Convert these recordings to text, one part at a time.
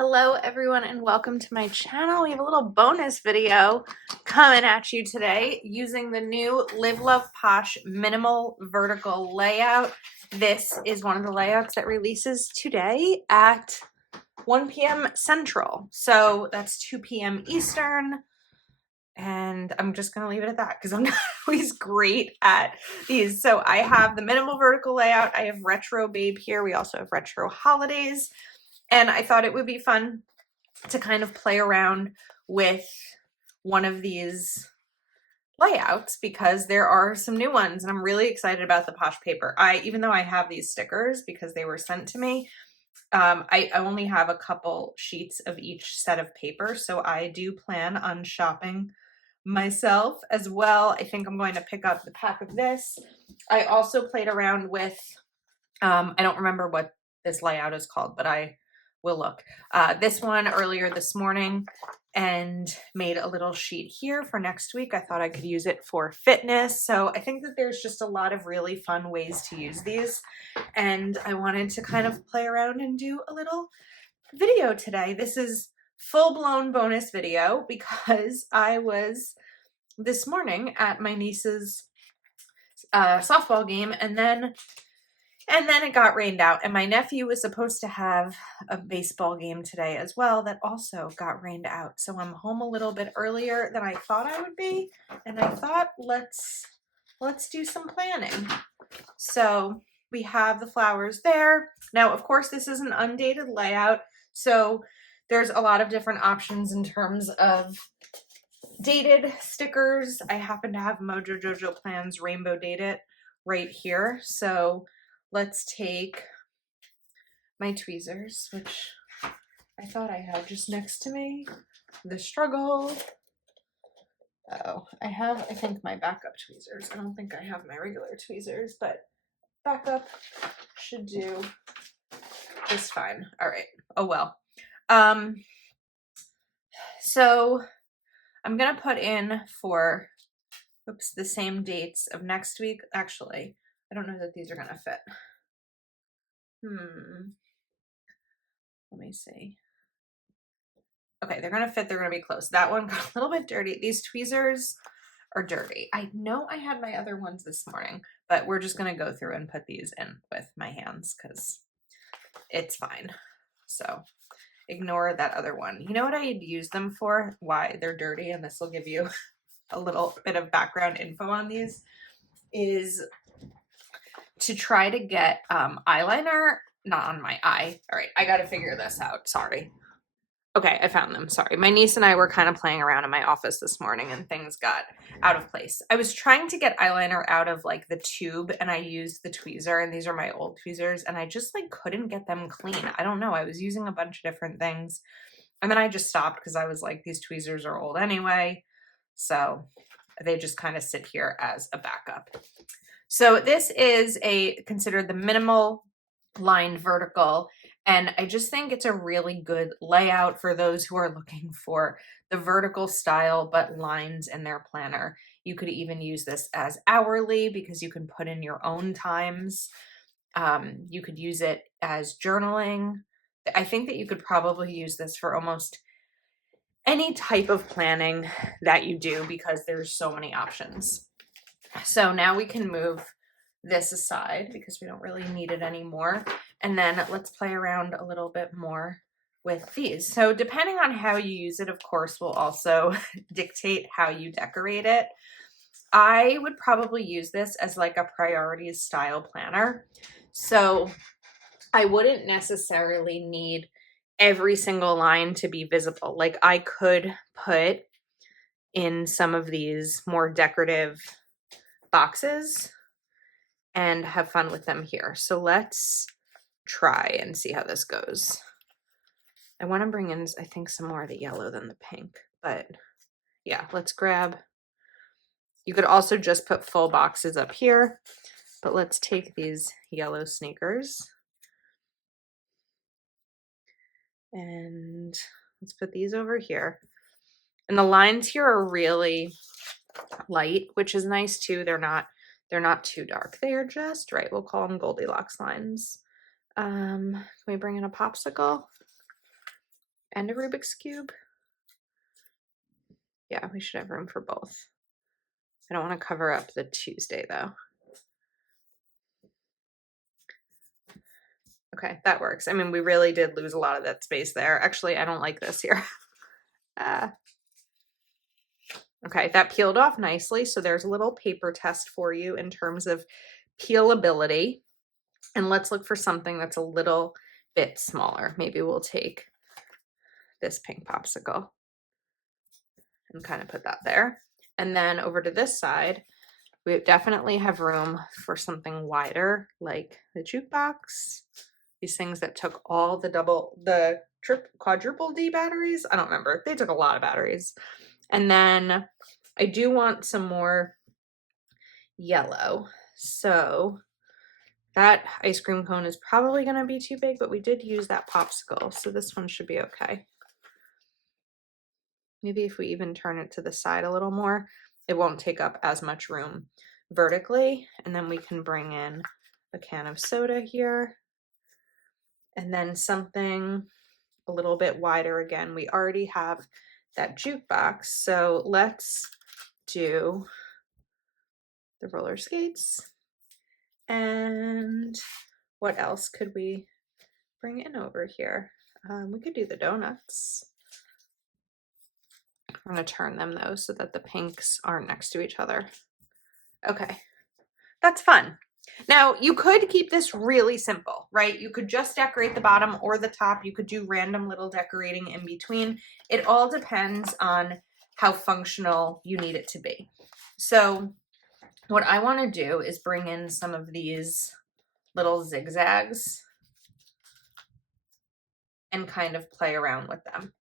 Hello everyone and welcome to my channel. We have a little bonus video coming at you today using the new Live Love Posh minimal vertical layout. This is one of the layouts that releases today at 1 p.m. Central. So that's 2 p.m. Eastern. And I'm just going to leave it at that because I'm not always great at these. So I have the minimal vertical layout. I have Retro Babe here. We also have Retro Holidays. And I thought it would be fun to kind of play around with one of these layouts because there are some new ones and I'm really excited about the Posh paper. Even though I have these stickers because they were sent to me, I only have a couple sheets of each set of paper, so I do plan on shopping myself as well. I think I'm going to pick up the pack of this. I also played around with, I don't remember what this layout is called, but I will look. This one earlier this morning and made a little sheet here for next week. I thought I could use it for fitness. So I think that there's just a lot of really fun ways to use these. And I wanted to kind of play around and do a little video today. This is full-blown bonus video because I was this morning at my niece's softball game and then it got rained out, and my nephew was supposed to have a baseball game today as well that also got rained out. So I'm home a little bit earlier than I thought I would be, and I thought let's do some planning. So we have the flowers there. Now, of course, this is an undated layout, so there's a lot of different options in terms of dated stickers. I happen to have Mojo Jojo Plans Rainbow Date It right here, so let's take my tweezers, which I thought I had just next to me. The Struggle. Oh, I have, I think, my backup tweezers. I don't think I have my regular tweezers, but backup should do just fine. All right. Oh, well. So I'm going to put in for, the same dates of next week. Actually, I don't know that these are going to fit. Let me see. Okay, they're gonna fit, they're gonna be close. That one got a little bit dirty. These tweezers are dirty. I know I had my other ones this morning, but we're just gonna go through and put these in with my hands because it's fine. So ignore that other one. You know what I'd use them for? Why they're dirty, and this will give you a little bit of background info on these, is to try to get eyeliner, not on my eye. All right, I gotta figure this out, sorry. Okay, I found them. Sorry. My niece and I were kind of playing around in my office this morning and things got out of place. I was trying to get eyeliner out of like the tube and I used the tweezer, and these are my old tweezers, and I just like couldn't get them clean. I don't know. I was using a bunch of different things and then I just stopped because I was like, these tweezers are old anyway. So they just kind of sit here as a backup. So this is considered the minimal line vertical. And I just think it's a really good layout for those who are looking for the vertical style, but lines in their planner. You could even use this as hourly because you can put in your own times. You could use it as journaling. I think that you could probably use this for almost any type of planning that you do because there's so many options. So now we can move this aside because we don't really need it anymore. And then let's play around a little bit more with these. So depending on how you use it, of course, will also dictate how you decorate it. I would probably use this as like a priorities style planner. So I wouldn't necessarily need every single line to be visible. Like I could put in some of these more decorative boxes and have fun with them here. So let's try and see how this goes. I want to bring in, I think, some more of the yellow than the pink, but yeah, let's grab. You could also just put full boxes up here, but let's take these yellow sneakers and let's put these over here. And the lines here are really light, which is nice too. They're not too dark. They are just right. We'll call them Goldilocks lines. Can we bring in a popsicle? and a Rubik's Cube. Yeah, we should have room for both. I don't want to cover up the Tuesday though. Okay, that works. I mean, we really did lose a lot of that space there. Actually, I don't like this here. Okay, that peeled off nicely. So there's a little paper test for you in terms of peelability. And let's look for something that's a little bit smaller. Maybe we'll take this pink popsicle and kind of put that there. And then over to this side, we definitely have room for something wider, like the jukebox. These things that took all the quadruple D batteries. I don't remember. They took a lot of batteries. And then I do want some more yellow. So that ice cream cone is probably going to be too big, but we did use that popsicle. So this one should be okay. Maybe if we even turn it to the side a little more, it won't take up as much room vertically. And then we can bring in a can of soda here. And then something a little bit wider again. We already have that jukebox. So let's do the roller skates. And what else could we bring in over here? We could do the donuts. I'm going to turn them though so that the pinks aren't next to each other. Okay, that's fun. Now you could keep this really simple, right? You could just decorate the bottom or the top. You could do random little decorating in between. It all depends on how functional you need it to be. So what I want to do is bring in some of these little zigzags and kind of play around with them.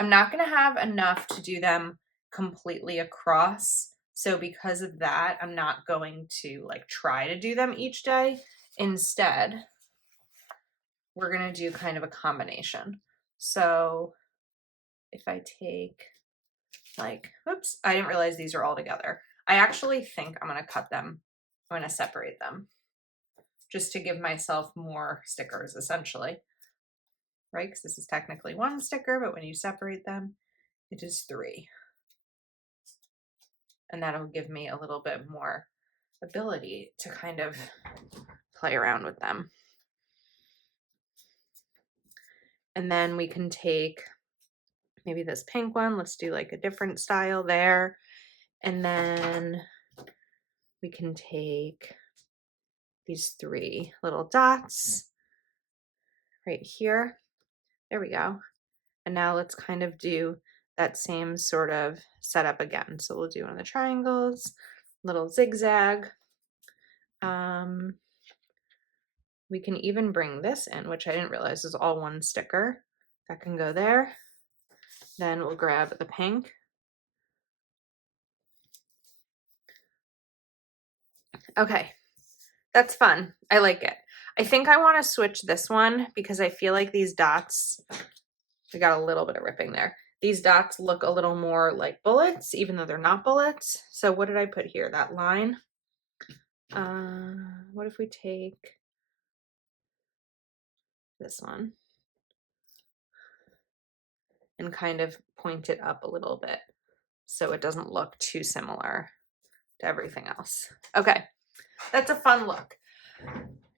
I'm not going to have enough to do them completely across. So because of that, I'm not going to like try to do them each day. Instead, we're going to do kind of a combination. So if I take like, oops, I didn't realize these are all together. I actually think I'm going to cut them. I'm going to separate them just to give myself more stickers essentially, right? Because this is technically one sticker, but when you separate them, it is 3. And that'll give me a little bit more ability to kind of play around with them. And then we can take maybe this pink one. Let's do like a different style there. And then we can take these 3 little dots right here. There we go. And now let's kind of do that same sort of setup again. So we'll do one of the triangles, little zigzag. We can even bring this in, which I didn't realize is all one sticker. That can go there. Then we'll grab the pink. Okay, that's fun. I like it. I think I want to switch this one because I feel like these dots, we got a little bit of ripping there. These dots look a little more like bullets, even though they're not bullets. So what did I put here? That line. What if we take this one and kind of point it up a little bit so it doesn't look too similar to everything else. Okay, that's a fun look.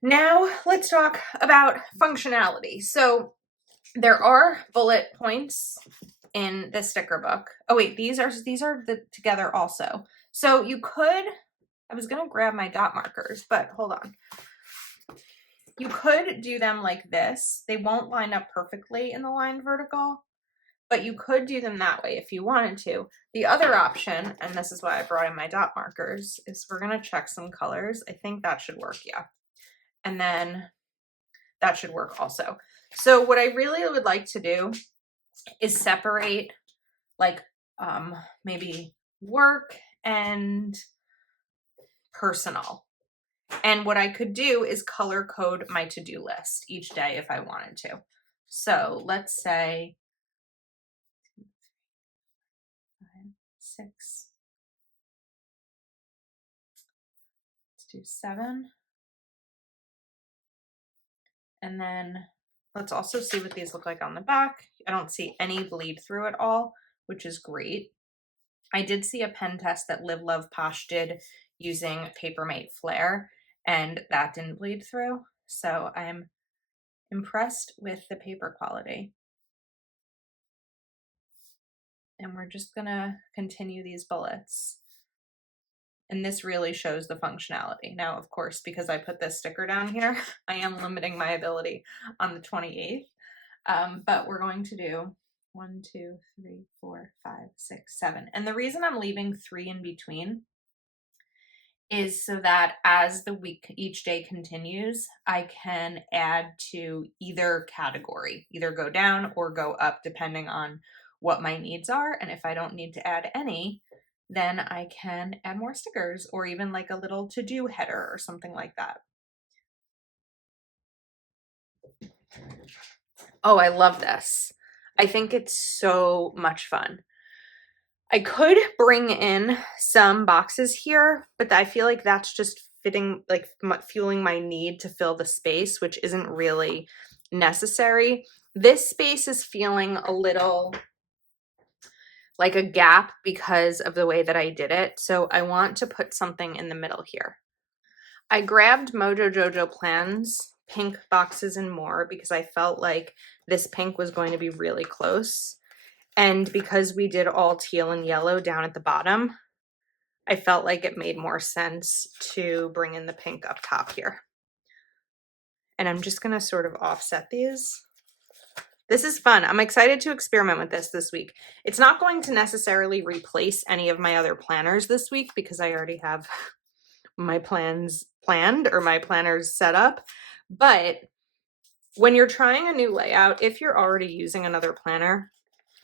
Now let's talk about functionality. So there are bullet points in the sticker book. Oh wait, these are together also. So you could, I was gonna grab my dot markers, but hold on. You could do them like this. They won't line up perfectly in the line vertical, but you could do them that way if you wanted to. The other option, and this is why I brought in my dot markers, is we're gonna check some colors. I think that should work, yeah. And then that should work also. So what I really would like to do is separate like maybe work and personal. And what I could do is color code my to-do list each day if I wanted to. So let's say 5, 6, let's do 7. And then Let's also see what these look like on the back. I don't see any bleed through at all, which is great. I did see a pen test that Live Love Posh did using Papermate Flare, and that didn't bleed through. So I'm impressed with the paper quality. And we're just gonna continue these bullets. And this really shows the functionality. Now, of course, because I put this sticker down here, I am limiting my ability on the 28th. But we're going to do 1, 2, 3, 4, 5, 6, 7. And the reason I'm leaving 3 in between is so that as the week, each day continues, I can add to either category, either go down or go up depending on what my needs are. And if I don't need to add any, then I can add more stickers or even like a little to-do header or something like that. Oh, I love this. I think it's so much fun. I could bring in some boxes here, but I feel like that's just fitting, like fueling my need to fill the space, which isn't really necessary. This space is feeling a little like a gap because of the way that I did it. So I want to put something in the middle here. I grabbed Mojo Jojo Plans pink boxes and more because I felt like this pink was going to be really close. And because we did all teal and yellow down at the bottom, I felt like it made more sense to bring in the pink up top here. And I'm just gonna sort of offset these. This is fun. I'm excited to experiment with this week. It's not going to necessarily replace any of my other planners this week because I already have my plans planned or my planners set up. But when you're trying a new layout, if you're already using another planner,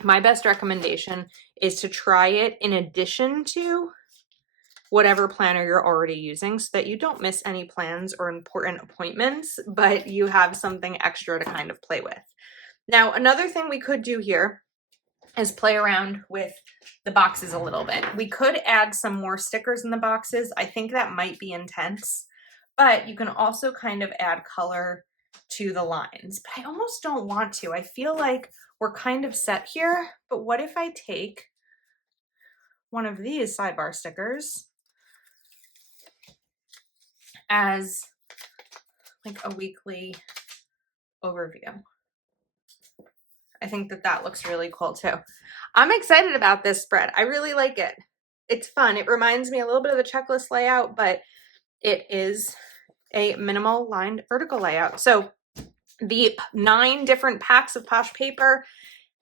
my best recommendation is to try it in addition to whatever planner you're already using so that you don't miss any plans or important appointments, but you have something extra to kind of play with. Now, another thing we could do here is play around with the boxes a little bit. We could add some more stickers in the boxes. I think that might be intense, but you can also kind of add color to the lines. But I almost don't want to. I feel like we're kind of set here, but what if I take one of these sidebar stickers as like a weekly overview? I think that that looks really cool too. I'm excited about this spread. I really like it. It's fun. It reminds me a little bit of the checklist layout, but it is a minimal lined vertical layout. So the 9 different packs of Posh Paper,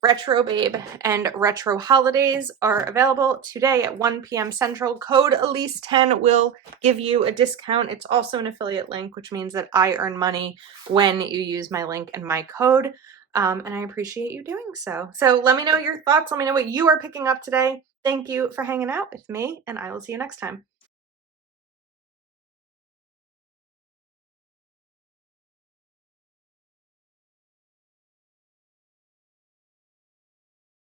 Retro Babe, and Retro Holidays are available today at 1 p.m. Central. Code Elise10 will give you a discount. It's also an affiliate link, which means that I earn money when you use my link and my code. And I appreciate you doing so. So let me know your thoughts. Let me know what you are picking up today. Thank you for hanging out with me, and I will see you next time.